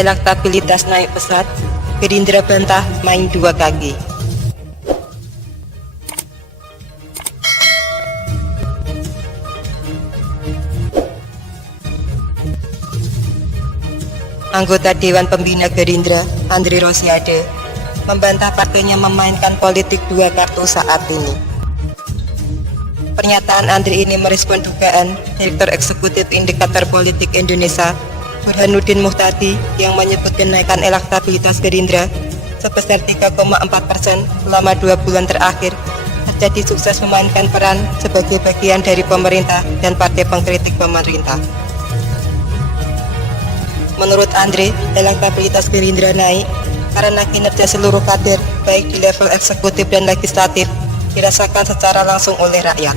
Elektabilitas naik pesat, Gerindra bantah main dua kaki. Anggota Dewan Pembina Gerindra, Andri Rosiade, membantah partainya memainkan politik dua kartu saat ini. Pernyataan Andri ini merespon dugaan Direktur Eksekutif Indikator Politik Indonesia, Burhanuddin Muhtadi, yang menyebut kenaikan elektabilitas Gerindra sebesar 3,4% selama 2 bulan terakhir terjadi sukses memainkan peran sebagai bagian dari pemerintah dan partai pengkritik pemerintah. Menurut Andre, elektabilitas Gerindra naik karena kinerja seluruh kader baik di level eksekutif dan legislatif dirasakan secara langsung oleh rakyat.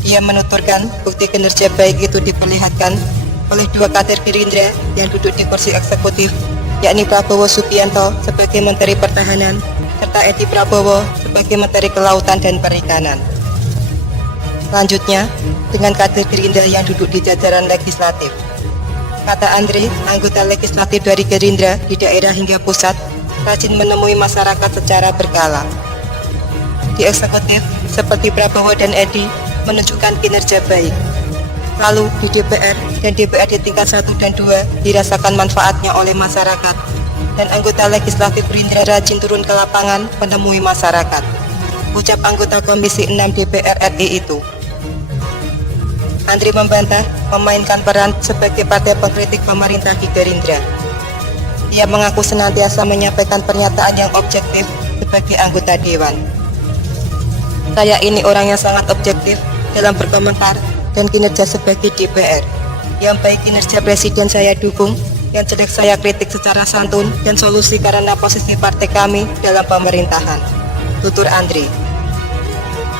Ia menuturkan bukti kinerja baik itu diperlihatkan oleh dua kader Gerindra yang duduk di kursi eksekutif, yakni Prabowo Subianto sebagai Menteri Pertahanan serta Edi Prabowo sebagai Menteri Kelautan dan Perikanan. Selanjutnya, dengan kader Gerindra yang duduk di jajaran legislatif. Kata Andre, anggota legislatif dari Gerindra di daerah hingga pusat rajin menemui masyarakat secara berkala. Di eksekutif, seperti Prabowo dan Edi, menunjukkan kinerja baik. Lalu di DPR dan DPRD tingkat 1 dan 2 dirasakan manfaatnya oleh masyarakat, dan anggota legislatif Gerindra rajin turun ke lapangan menemui masyarakat, ucap anggota Komisi 6 DPR RI itu. Andri membantah memainkan peran sebagai partai pengkritik pemerintah di Gerindra. Ia mengaku senantiasa menyampaikan pernyataan yang objektif sebagai anggota Dewan. Saya ini orang yang sangat objektif dalam berkomentar dan kinerja sebagai DPR. Yang baik kinerja Presiden saya dukung, yang jelek saya kritik secara santun dan solusi karena posisi partai kami dalam pemerintahan, tutur Andri.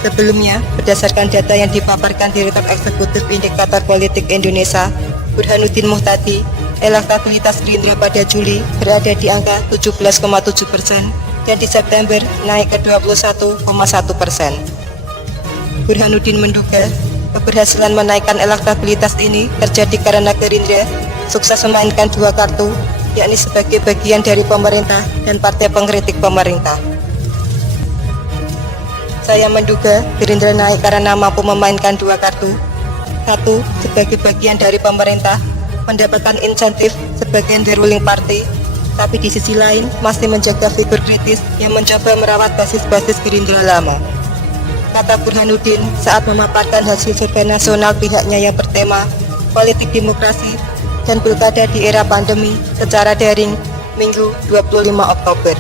Sebelumnya, berdasarkan data yang dipaparkan Direktur Eksekutif Indikator Politik Indonesia, Burhanuddin Muhtadi, elektabilitas Gerindra pada Juli berada di angka 17,7% dan di September naik ke 21,1%. Burhanuddin menduga keberhasilan menaikkan elektabilitas ini terjadi karena Gerindra sukses memainkan dua kartu, yakni sebagai bagian dari pemerintah dan partai pengkritik pemerintah. Saya menduga Gerindra naik karena mampu memainkan dua kartu. Satu, sebagai bagian dari pemerintah, mendapatkan insentif sebagian dari ruling party, tapi di sisi lain masih menjaga figur kritis yang mencoba merawat basis-basis Gerindra lama. Kata Burhanuddin saat memaparkan hasil survei nasional pihaknya yang bertema politik demokrasi dan pilkada di era pandemi secara daring Minggu 25 Oktober.